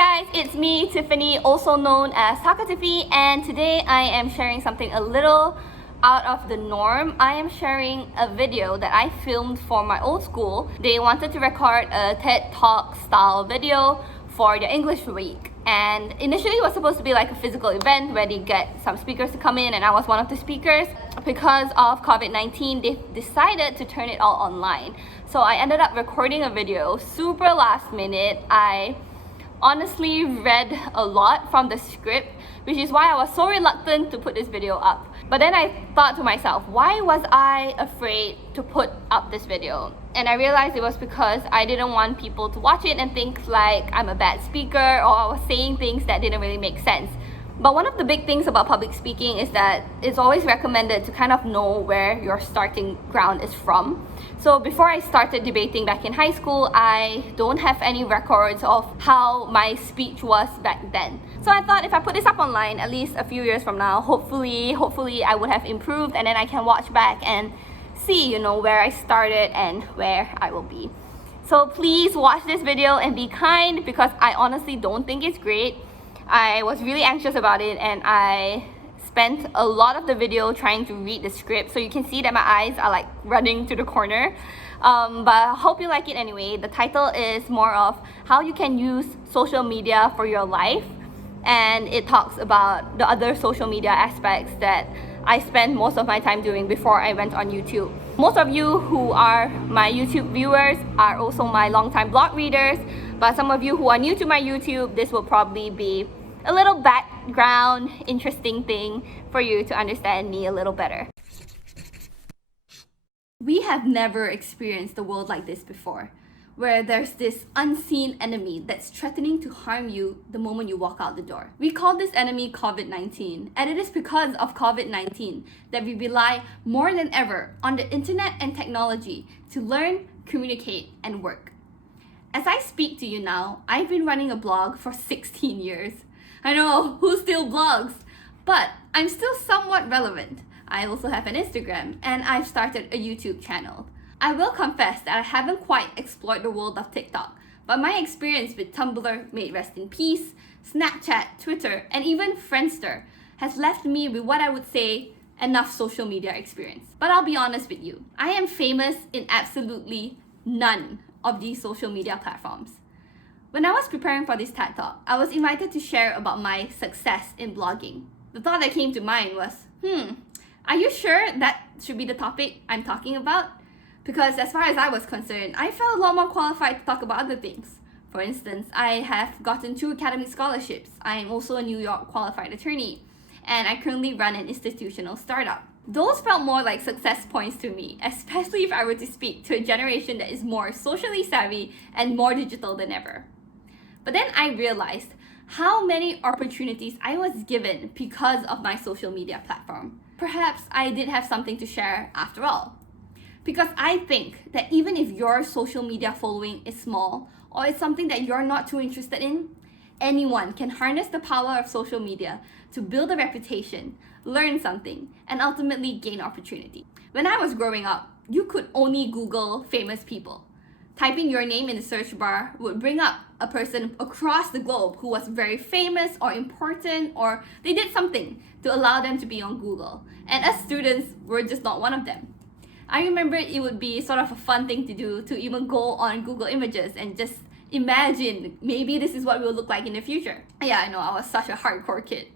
guys, it's me, Tiffany, also known as Talkatiffy, and today I am sharing something a little out of the norm. I am sharing a video that I filmed for my old school. They wanted to record a TED Talk style video for their English week, and initially it was supposed to be like a physical event where they get some speakers to come in, and I was one of the speakers. Because of COVID-19, they decided to turn it all online. So I ended up recording a video super last minute. I honestly read a lot from the script, which is why I was so reluctant to put this video up. But then I thought to myself, why was I afraid to put up this video? And I realized it was because I didn't want people to watch it and think like I'm a bad speaker or I was saying things that didn't really make sense. But one of the big things about public speaking is that it's always recommended to kind of know where your starting ground is from. So before I started debating back in high school, I don't have any records of how my speech was back then. So I thought if I put this up online, at least a few years from now, hopefully I would have improved, and then I can watch back and see, where I started and where I will be. So please watch this video and be kind, because I honestly don't think it's great. I was really anxious about it, and I spent a lot of the video trying to read the script, so you can see that my eyes are like running to the corner. But I hope you like it anyway. The title is more of how you can use social media for your life, and it talks about the other social media aspects that I spent most of my time doing before I went on YouTube. Most of you who are my YouTube viewers are also my longtime blog readers, but some of you who are new to my YouTube, this will probably be a little background, interesting thing for you to understand me a little better. We have never experienced a world like this before, where there's this unseen enemy that's threatening to harm you the moment you walk out the door. We call this enemy COVID-19, and it is because of COVID-19 that we rely more than ever on the internet and technology to learn, communicate, and work. As I speak to you now, I've been running a blog for 16 years. I know, who still blogs? But I'm still somewhat relevant. I also have an Instagram, and I've started a YouTube channel. I will confess that I haven't quite explored the world of TikTok, but my experience with Tumblr, may it rest in peace, Snapchat, Twitter, and even Friendster has left me with what I would say enough social media experience. But I'll be honest with you, I am famous in absolutely none of these social media platforms. When I was preparing for this TED Talk, I was invited to share about my success in blogging. The thought that came to mind was, are you sure that should be the topic I'm talking about? Because as far as I was concerned, I felt a lot more qualified to talk about other things. For instance, I have gotten 2 academic scholarships. I am also a New York qualified attorney, and I currently run an institutional startup. Those felt more like success points to me, especially if I were to speak to a generation that is more socially savvy and more digital than ever. But then I realized how many opportunities I was given because of my social media platform. Perhaps I did have something to share after all. Because I think that even if your social media following is small, or it's something that you're not too interested in, anyone can harness the power of social media to build a reputation, learn something, and ultimately gain opportunity. When I was growing up, you could only Google famous people. Typing your name in the search bar would bring up a person across the globe who was very famous or important, or they did something to allow them to be on Google. And as students, we're just not one of them. I remember it would be sort of a fun thing to do, to even go on Google Images and just imagine maybe this is what we'll look like in the future. Yeah, I know, I was such a hardcore kid.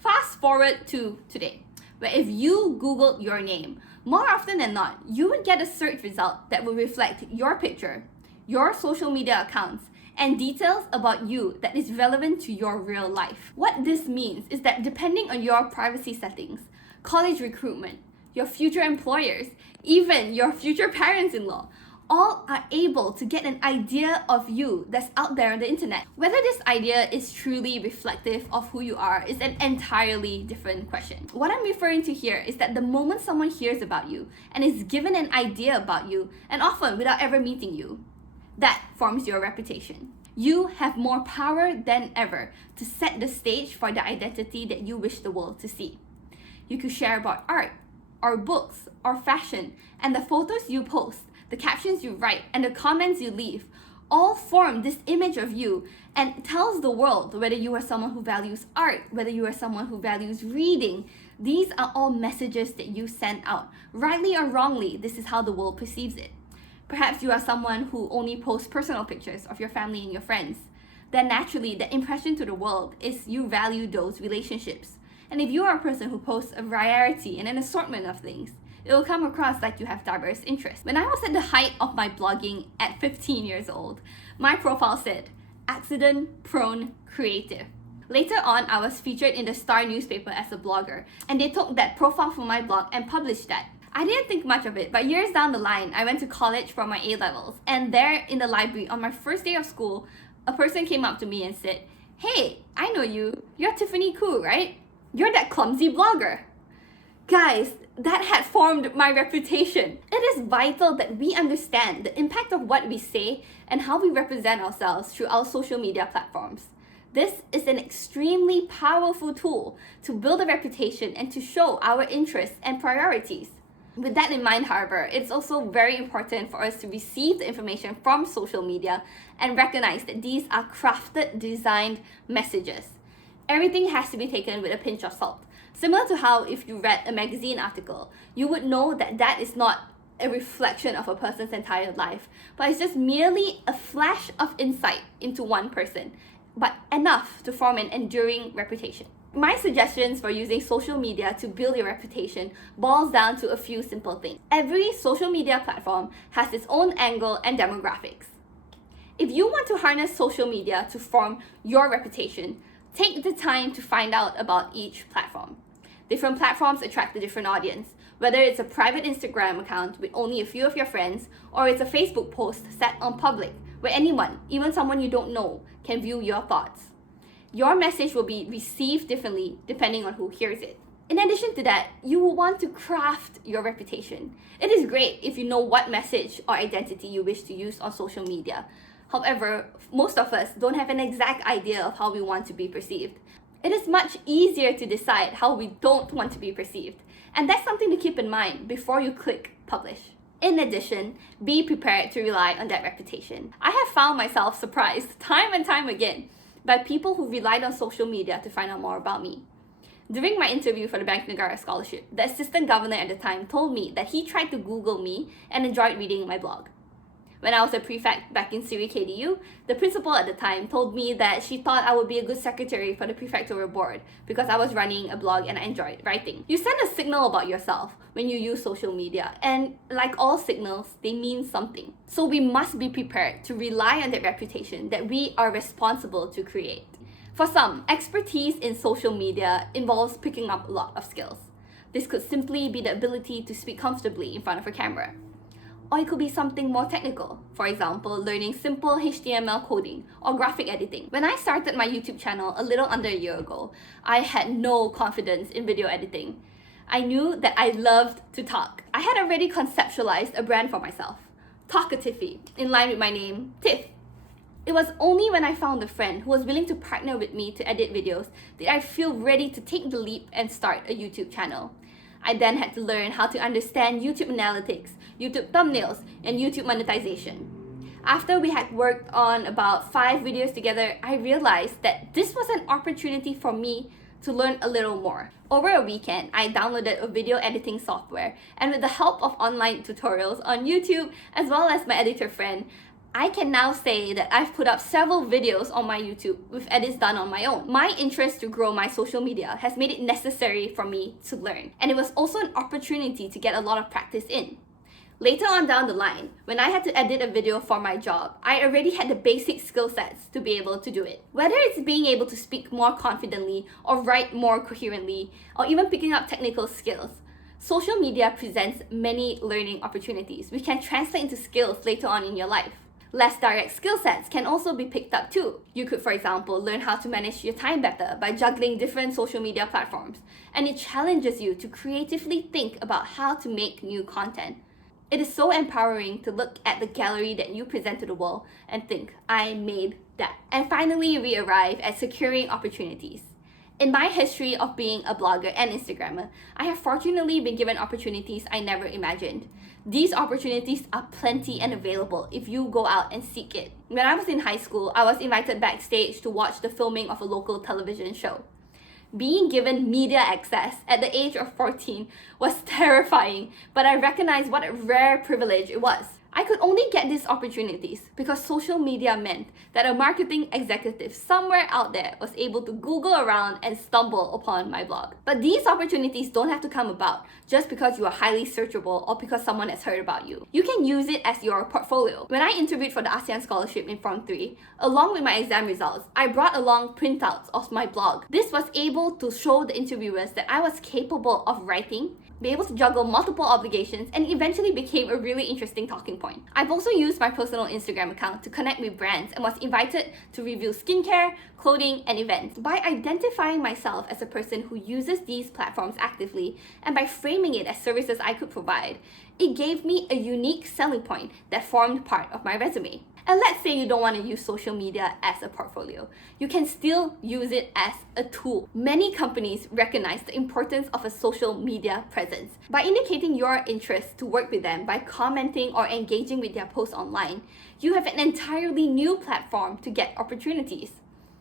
Fast forward to today, where if you Googled your name, more often than not, you would get a search result that will reflect your picture, your social media accounts, and details about you that is relevant to your real life. What this means is that depending on your privacy settings, college recruitment, your future employers, even your future parents-in-law, all are able to get an idea of you that's out there on the internet. Whether this idea is truly reflective of who you are is an entirely different question. What I'm referring to here is that the moment someone hears about you and is given an idea about you, and often without ever meeting you, that forms your reputation. You have more power than ever to set the stage for the identity that you wish the world to see. You could share about art, or books, or fashion, and the photos you post, the captions you write, and the comments you leave all form this image of you and tells the world whether you are someone who values art, whether you are someone who values reading. These are all messages that you send out. Rightly or wrongly, this is how the world perceives it. Perhaps you are someone who only posts personal pictures of your family and your friends. Then naturally, the impression to the world is you value those relationships. And if you are a person who posts a variety and an assortment of things, it will come across like you have diverse interests. When I was at the height of my blogging at 15 years old, my profile said, accident-prone creative. Later on, I was featured in the Star newspaper as a blogger, and they took that profile from my blog and published that. I didn't think much of it, but years down the line, I went to college for my A-levels, and there in the library on my first day of school, a person came up to me and said, "Hey, I know you. You're Tiffany Koo, right? You're that clumsy blogger." Guys, that had formed my reputation. It is vital that we understand the impact of what we say and how we represent ourselves through our social media platforms. This is an extremely powerful tool to build a reputation and to show our interests and priorities. With that in mind, however, it's also very important for us to receive the information from social media and recognize that these are crafted, designed messages. Everything has to be taken with a pinch of salt. Similar to how if you read a magazine article, you would know that that is not a reflection of a person's entire life, but it's just merely a flash of insight into one person, but enough to form an enduring reputation. My suggestions for using social media to build your reputation boils down to a few simple things. Every social media platform has its own angle and demographics. If you want to harness social media to form your reputation, take the time to find out about each platform. Different platforms attract a different audience, whether it's a private Instagram account with only a few of your friends, or it's a Facebook post set on public, where anyone, even someone you don't know, can view your thoughts. Your message will be received differently depending on who hears it. In addition to that, you will want to craft your reputation. It is great if you know what message or identity you wish to use on social media. However, most of us don't have an exact idea of how we want to be perceived. It is much easier to decide how we don't want to be perceived, and that's something to keep in mind before you click publish. In addition, be prepared to rely on that reputation. I have found myself surprised time and time again by people who relied on social media to find out more about me. During my interview for the Bank Negara Scholarship, the assistant governor at the time told me that he tried to Google me and enjoyed reading my blog. When I was a prefect back in Siri KDU, the principal at the time told me that she thought I would be a good secretary for the prefectural board because I was running a blog and I enjoyed writing. You send a signal about yourself when you use social media, and like all signals, they mean something. So we must be prepared to rely on that reputation that we are responsible to create. For some, expertise in social media involves picking up a lot of skills. This could simply be the ability to speak comfortably in front of a camera. Or it could be something more technical, for example, learning simple HTML coding or graphic editing. When I started my YouTube channel a little under a year ago, I had no confidence in video editing. I knew that I loved to talk. I had already conceptualized a brand for myself, Talkatiffy, in line with my name, Tiff. It was only when I found a friend who was willing to partner with me to edit videos that I feel ready to take the leap and start a YouTube channel. I then had to learn how to understand YouTube analytics, YouTube thumbnails, and YouTube monetization. After we had worked on about 5 videos together, I realized that this was an opportunity for me to learn a little more. Over a weekend, I downloaded a video editing software, and with the help of online tutorials on YouTube, as well as my editor friend, I can now say that I've put up several videos on my YouTube with edits done on my own. My interest to grow my social media has made it necessary for me to learn, and it was also an opportunity to get a lot of practice in. Later on down the line, when I had to edit a video for my job, I already had the basic skill sets to be able to do it. Whether it's being able to speak more confidently or write more coherently, or even picking up technical skills, social media presents many learning opportunities which can translate into skills later on in your life. Less direct skill sets can also be picked up too. You could, for example, learn how to manage your time better by juggling different social media platforms, and it challenges you to creatively think about how to make new content. It is so empowering to look at the gallery that you present to the world and think, I made that. And finally, we arrive at securing opportunities. In my history of being a blogger and Instagrammer, I have fortunately been given opportunities I never imagined. These opportunities are plenty and available if you go out and seek it. When I was in high school, I was invited backstage to watch the filming of a local television show. Being given media access at the age of 14 was terrifying, but I recognized what a rare privilege it was. I could only get these opportunities because social media meant that a marketing executive somewhere out there was able to Google around and stumble upon my blog. But these opportunities don't have to come about just because you are highly searchable or because someone has heard about you. You can use it as your portfolio. When I interviewed for the ASEAN Scholarship in Form 3, along with my exam results, I brought along printouts of my blog. This was able to show the interviewers that I was capable of writing, be able to juggle multiple obligations, and eventually became a really interesting talking point. I've also used my personal Instagram account to connect with brands and was invited to review skincare, clothing, and events. By identifying myself as a person who uses these platforms actively and by framing it as services I could provide, it gave me a unique selling point that formed part of my resume. And let's say you don't want to use social media as a portfolio. You can still use it as a tool. Many companies recognize the importance of a social media presence. By indicating your interest to work with them by commenting or engaging with their posts online, you have an entirely new platform to get opportunities.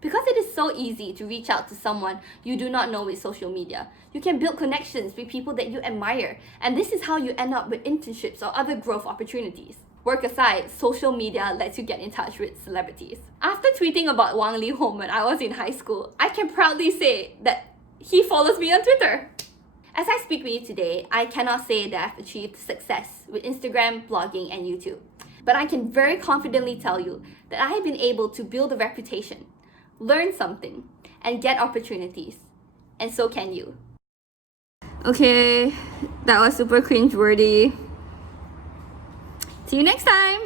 Because it is so easy to reach out to someone you do not know with social media, you can build connections with people that you admire, and this is how you end up with internships or other growth opportunities. Work aside, social media lets you get in touch with celebrities. After tweeting about Wang Li-hong when I was in high school, I can proudly say that he follows me on Twitter. As I speak with you today, I cannot say that I've achieved success with Instagram, blogging, and YouTube. But I can very confidently tell you that I have been able to build a reputation, learn something, and get opportunities. And so can you. Okay, that was super cringe-worthy. See you next time!